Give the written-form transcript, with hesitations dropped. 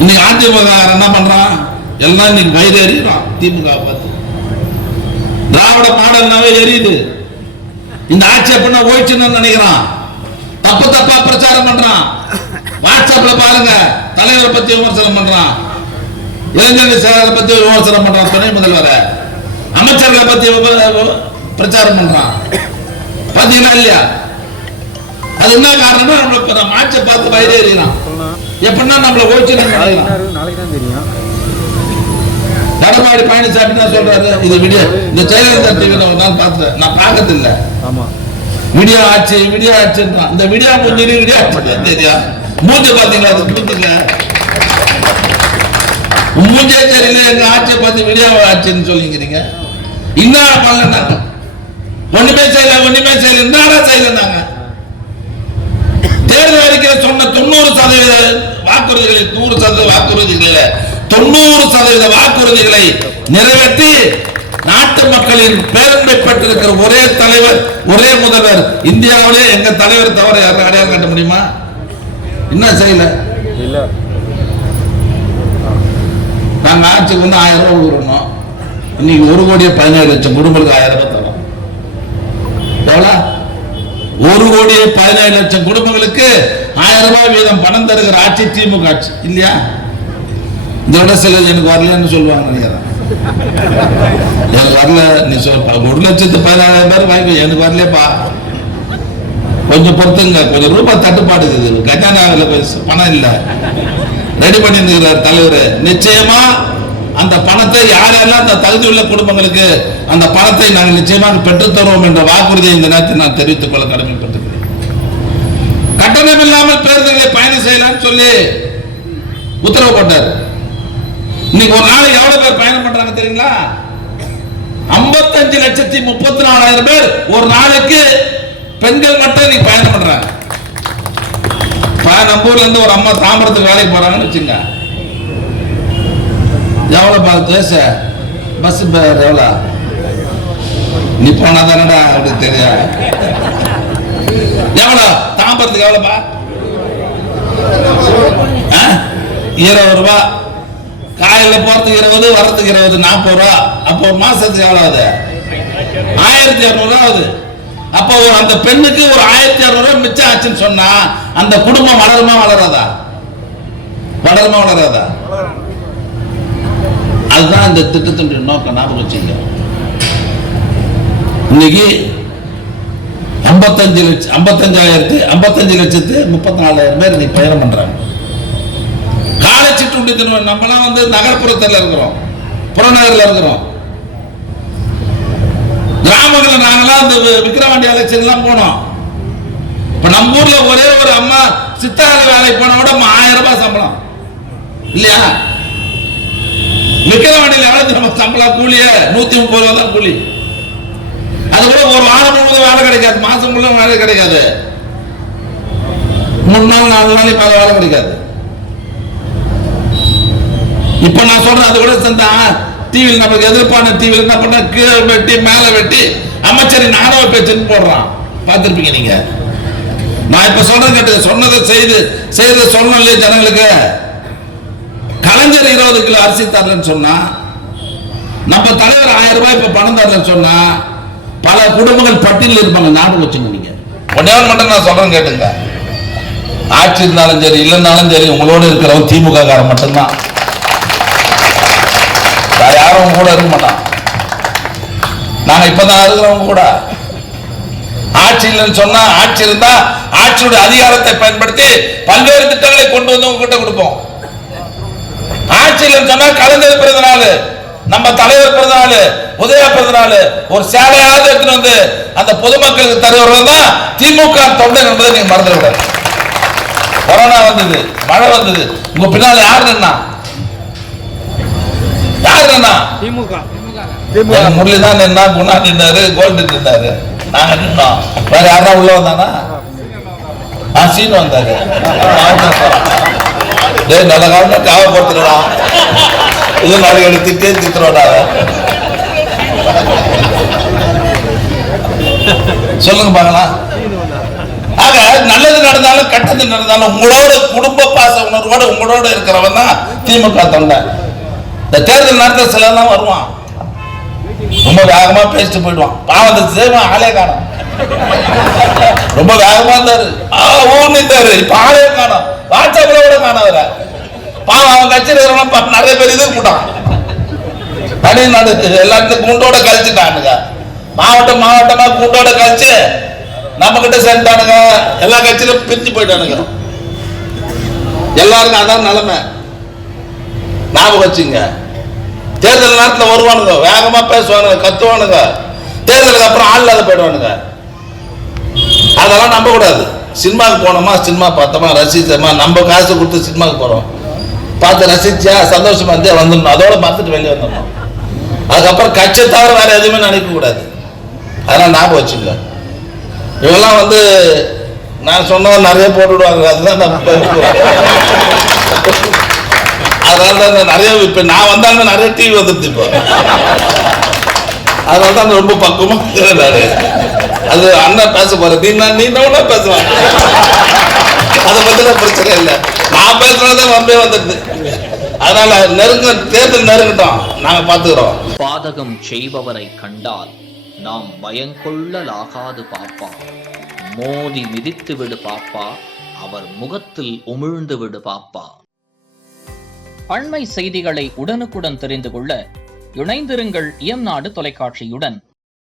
இன்னைக்கு அதிமுக என்ன பண்றான்? எல்லாம் இன்னைக்கு வயிறு எறிகிறான். திமுக பார்த்து திராவிட மாடல்னாவே எரியுது. இந்த ஆட்சி எப்படின்னா ஓய்ச்சுன்னு நினைக்கிறான். தப்பு தப்பா பிரச்சாரம் பண்றான். வாட்ஸ்அப்ல பாருங்க, தலைவரை பத்தி விமர்சனம் பண்றான், இளைஞர் செயலரை பத்தி விமர்சனம் பண்றான், துணை முதல்வரை, அமைச்சர்களை பத்தி பிரச்சாரம் பண்றான். பாத்தீங்களா இல்லையா? அது என்ன காரணம்னா நம்ம ஆட்சியை பார்த்து வயிறு எறிகிறான். எப்படின்னா நம்மள ஓய்ச்சுன்னு நினைக்கிறான். எடப்பாடி பழனிசாமி தான் சொல்றாரு. இது வீடியோ இந்த ஜெயலலிதா டிவில ஒரு நாள் பார்த்தேன், நான் பார்க்கறது இல்ல. வீடியோ ஆட்சி வீடியோ ஆட்சின்றான். இந்த வீடியோ மூஞ்சி வீடியோ ஆட்சி தெரியா? மூஞ்சி பாத்தீங்களா? அது மூஞ்சிங்க மூஞ்சே தெரியல. எங்க ஆட்சியை பார்த்து வீடியோ ஆட்சின்னு சொல்லிக்கிறீங்க. இன்னும் பண்ணலன்னாங்க, ஒண்ணுமே செய்யல ஒண்ணுமே செய்யல. என்னடா செய்யலன்னாங்க? தேர்தல் அறிக்கையில் சொன்ன 90% வாக்குறுதிகளை 100% வாக்குறுதிகளை 90% வாக்குறுதிகளை நிறைவேற்றி நாட்டு மக்களின் பேரன்பை பெற்றிருக்கிற ஒரே தலைவர், ஒரே முதல்வர் இந்தியாவிலே. எங்க தலைவர் தவிர யாரும் அடையாளம் காட்ட முடியுமா? என்ன செய்யல? நாங்க ஆட்சிக்கு வந்து 1000 ரூபாய் கொடுக்கணும். இன்னைக்கு 1,17,00,000 குடும்பங்களுக்கு 1000 ரூபாய் தரோம். எவ்வளவு? 1,17,00,000 குடும்பங்களுக்கு 1000 ரூபாய் வீதம் பணம் தருகிற ஆட்சி திமுக ஆட்சி இல்லையா? இதோட சில எனக்கு வரலன்னு சொல்லுவாங்க நினைக்கிறேன். எனக்கு வரல நீ சொல்ல 1,14,000 பேர் வாங்கி எனக்கு வரலப்பா, கொஞ்சம் பொறுத்துங்க, கொஞ்சம் ரூபாய் தட்டுப்பாடு இருக்குது, கஜானாவில் பணம் இல்லை, ரெடி பண்ணி இருக்கிறார் தலைவர். நிச்சயமா அந்த பணத்தை யாரெல்லாம் அந்த தகுதி உள்ள குடும்பங்களுக்கு அந்த பணத்தை நாங்கள் நிச்சயமாக பெற்றுத் தருவோம் என்ற வாக்குறுதியை இந்த நேரத்தில் நான் தெரிவித்துக் கொள்ள கடமைப்பட்டிருக்கிறேன். கட்டணம் இல்லாமல் பேருந்துகளை பயணம் செய்யலாம்னு சொல்லி உத்தரவு போட்டார். இன்னைக்கு ஒரு நாளைக்கு எவ்வளவு பேர் பயணம் பண்றாங்க தெரியுங்களா? 55,34,000 பேர் ஒரு நாளைக்கு பெண்கள் மட்டும் இன்னைக்கு பயணம் பண்றாங்க. நம்ம ஊர்ல இருந்து ஒரு அம்மா தாம்பரத்துக்கு வேலைக்கு போறாங்கன்னு வச்சுங்க, எவ்வளவு பார்த்து பஸ் எவ்வளவு? நீ போனா தானடா அப்படி தெரியா? எவ்வளவு தாம்பரத்துக்கு எவ்வளவுப்பா? 20 ரூபாய். காலையில போறதுக்கு 20, வரத்துக்கு 20, 40 ரூபா. அப்போ ஒரு மாசத்துக்கு எவ்வளவு ஆகுது? 1200 ரூபா ஆகுது. அப்போ அந்த பெண்ணுக்கு ஒரு 1200 ரூபாய் மிச்சம் ஆச்சுன்னு சொன்னா அந்த குடும்பம் வளருமா வளராதா? வளருமா வளராதா? அதுதான் இந்த திட்டத்தினுடைய நோக்கம். ஞாபகம் வச்சுங்க. இன்னைக்கு 55,34,000 பேர் இன்னைக்கு பயணம் பண்றாங்க. காலை சிற்றுண்டி தினம். நம்மலாம் வந்து நகர்ப்புறத்தில் இருக்கிறோம், புறநகரில் இருக்கிறோம். கிராமங்களில் நாங்களாம் இந்த விக்கிரவாண்டி எலெக்ஷன் எல்லாம் போனோம். இப்ப நம்ம ஊர்ல ஒரே ஒரு அம்மா சித்தால வேலைக்கு போன கூட 1000 ரூபாய் சம்பளம் இல்லையா? விக்கிரவாண்டியில் எவ்வளவு சம்பளம்? கூலிய 130 ரூபாய் தான் கூலி. அது கூட ஒரு வாரம் முழுவதும் வேலை கிடைக்காது, மாசம் முழுவதும் வேலை கிடைக்காது, 3 நாள் 4 நாளைக்கு மேல வேலை கிடைக்காது. இப்ப நான் சொல்றேன், அது கூட சேர்ந்தா டிவியில் நமக்கு எதிர்ப்பான டிவியில் என்ன பண்ண, கீழே வெட்டி மேல வெட்டி அமைச்சரின் ஆணவ பேச்சுன்னு போடுறான். பார்த்திருப்பீங்க நீங்க. நான் இப்ப சொல்றது கேட்டு சொன்னதை செய்து சொல்லணும் இல்லையா ஜனங்களுக்கு? கலைஞர் 20 கிலோ அரிசி தரலன்னு சொன்னா, நம்ம தலைவர் 1000 ரூபாய் இப்ப பணம் தரலன்னு சொன்னா பல குடும்பங்கள் பட்டியலில் இருப்பாங்க. ஞாபகம் வச்சுங்க. நீங்க ஒன்னே மட்டும் நான் சொல்றேன் கேட்டுங்க. ஆட்சி இருந்தாலும் சரி இல்லைன்னாலும் சரி உங்களோட இருக்கிறவங்க திமுக காரன் மட்டும்தான். யாரும் கூட இருக்க மாட்டான். நாங்க இப்பதான் இருக்கிறவங்க கூட. ஆட்சி இல்லைன்னு சொன்னா, ஆட்சி இருந்தா ஆட்சியுடைய அதிகாரத்தை பயன்படுத்தி பல்வேறு திட்டங்களை கொண்டு வந்து உங்ககிட்ட கொடுப்போம். ஆட்சி இல்லைன்னு சொன்னா கலைஞர் பிறந்த நாள், நம்ம தலைவர் பிறந்த நாள், உதயா பிறந்த நாள், ஒரு சேலையாவது எடுத்துட்டு வந்து அந்த பொதுமக்களுக்கு தருவர்கள் தான் திமுக தொண்டன் என்பதை நீங்க மறந்துவிடாது. கொரோனா வந்தது, மழை வந்தது, உங்க பின்னால யாரு நின்னா? யாரு நின்னா? திமுக. முரளி தான் நின்னா, குணா நின்னாரு, கோல்டு நின்னாரு, நாங்க நின்னோம். வேற யாரா உள்ள வந்தானா? சீனு வந்தாரு. நல்ல காலம் காவப்படுத்துறான். இது நாளைக்கு திட்டே திட்டுறோம். சொல்லுங்க பாக்கலாம். ஆக நல்லது நடந்தாலும் கெட்டது நடந்தாலும் உங்களோட குடும்ப பாச உணர்வோட உங்களோட இருக்கிறவன் தான் திமுக தொண்டை. இந்த தேர்தல் நேரத்தில் சில தான் வருவான், ரொம்ப வேகமா பேசிட்டு போயிடுவான். பாவம் செய்வான், ஆளே காணும். ரொம்ப வேகமா இருந்தாரு, ஊர்னிந்தாரு, இப்ப ஆளே காணும். வாட்ஸ்அப்ல கூட காணவர பாவம். அவன் கட்சியில் இருக்கிறவங்க நிறைய பேர் இது கூட்டான், தனி நடு எல்லாத்தையும் கூண்டோட கழிச்சுட்டானுங்க. மாவட்டமா கூண்டோட கழிச்சு நம்ம கிட்ட சேர்ந்தானுங்க. எல்லா கட்சியிலும் பிரிஞ்சு போயிட்டானுங்க. எல்லாருக்கும் அதான் நிலைமை. ஞாபகம் வச்சுங்க. தேர்தல் நேரத்தில் வருவானுங்க, வேகமா பேசுவானுங்க, கத்துவானுங்க. தேர்தலுக்கு அப்புறம் ஆள் இல்லாத போயிடுவானுங்க. அதெல்லாம் நம்ப கூடாது. சினிமாவுக்கு போனோமா, சினிமா பார்த்தோமா, ரசிச்சோமா, நம்ம காசு கொடுத்து சினிமாவுக்கு போறோம், பார்த்து ரசிச்சா சந்தோஷமா இருந்தே வந்துடணும். அதோட பார்த்துட்டு வெளியே வந்துடணும். அதுக்கப்புறம் கட்சியை தவிர வேற எதுவுமே நினைக்க கூடாது. அதெல்லாம் ஞாபகம் வச்சுங்க. இவெல்லாம் நான் சொன்ன நிறைய போட்டுடுவாங்க. அதுதான் அதனால நிறைய இப்ப நான் வந்தாலும் நிறைய டிவி வந்துருச்சு இப்போ. அதனால தான் ரொம்ப பக்குவமா அது அண்ணன் பேச போறேன், நீ பேசுவாங்க. அதை பத்தி பிரச்சனை இல்லை, நான் பேசுறதான் வம்பே வந்துடுது. அதனால தேர்தல் நெருங்கட்டும், நாங்க பாத்துக்கிறோம். பாதகம் செய்பவரை கண்டால் நாம் பயங்கொள்ளலாகாது பாப்பா, மோதி மிதித்து விடு பாப்பா, அவர் முகத்தில் உமிழ்ந்து விடு பாப்பா. அண்மை செய்திகளை உடனுக்குடன் தெரிந்து கொள்ள இணைந்திருங்கள் இயம்நாடு தொலைக்காட்சியுடன்.